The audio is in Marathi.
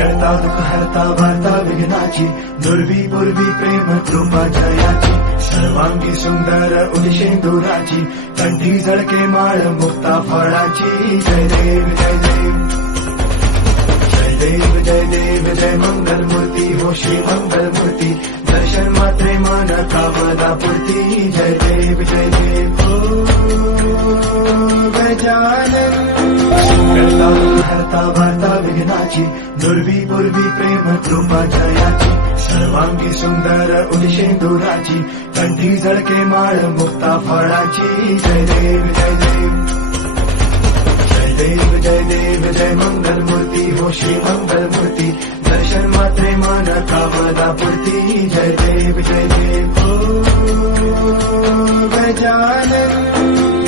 करता दुःख हरता वार्ता विघ्नाची दुर्वी पूर्वी प्रेम कृपा जयाची सर्वांगी सुंदर उदिशेंदुराची कंठी झळके माळ मुक्ता फळाची जय देव जय देव जय देव जय देव जय मंगल मूर्ती हो श्री मंगल मूर्ती दर्शन मात्रे मान कामना पूर्ती जय देव हो गजानन करता हरता वार्ता विघ्नाची दुर्वी पूर्वी प्रेम कृपा जयाची सर्वांगी सुंदर उदिशेंदुराची कंठी झळके माळ मुक्ता फळाची जय देव जय देव जय देव जय देव जय मंगल मूर्ती हो श्री मंगल मूर्ती दर्शन मात्रे मान कामना पूर्ती जय देव हो गजानन